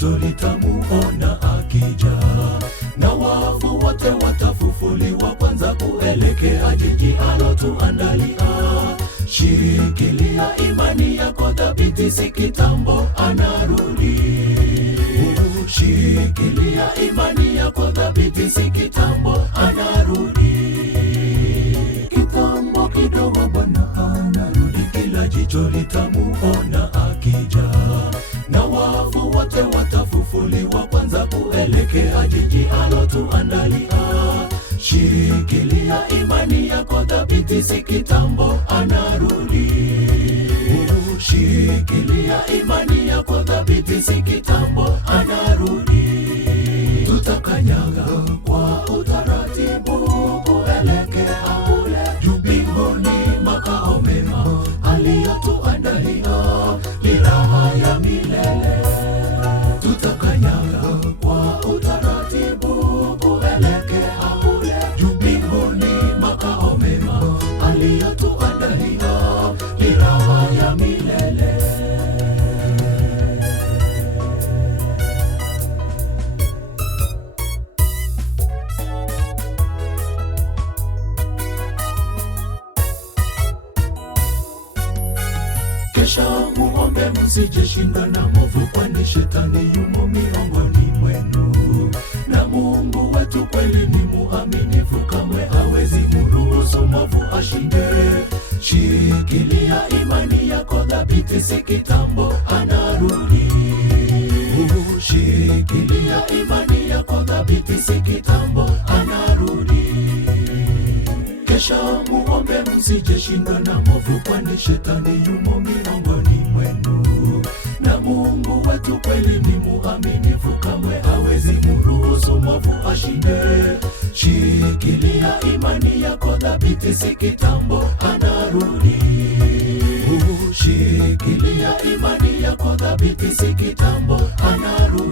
jicho litamuona akija, na wafu wote watafufuliwa kwanza kuelekea jiji alotuandalia. Shikilia imani yako thabiti, si kitambo anarudi. Shikilia imani yako thabiti, si kitambo anarudi. Kitambo kidogo Bwana anarudi, kila jicho litamuona akija, na wafu wote watafufuliwa kwanza kuelekea jiji alotuandalia. Shikilia imani yako thabiti, si kitambo anarudi. Shikilia imani yako thabiti, si kitambo anarudi. Tutakanyaga kwa utaratibu kuelekea kule juu mbinguni, makao mema aliyotuandalia ni raha ya milele. Tutakanyaga kwa utaratibu kuelekea kule juu mbinguni, makao mema aliyotuandalia ni raha ya milele. Kesha muombe msijeshindwa na movu, kwani shetani yumo miongoni mwenu. Na Mungu wetu kweli ni muaminifu, kamwe hawezi mruhusu movu ashinde. Shikilia imani yako thabiti, si kitambo anarudi. Shikilia imani yako thabiti, si kitambo anarudi. Kesha muombe msijeshindwa na movu, kwani shetani yumo miongoni mwenu. Na Mungu wetu kweli ni muaminifu, kamwe hawezi mruhusu movu ashinde. Shikilia imani yako thabiti, si kitambo anarudi. Shikilia imani yako thabiti, si kitambo anarudi.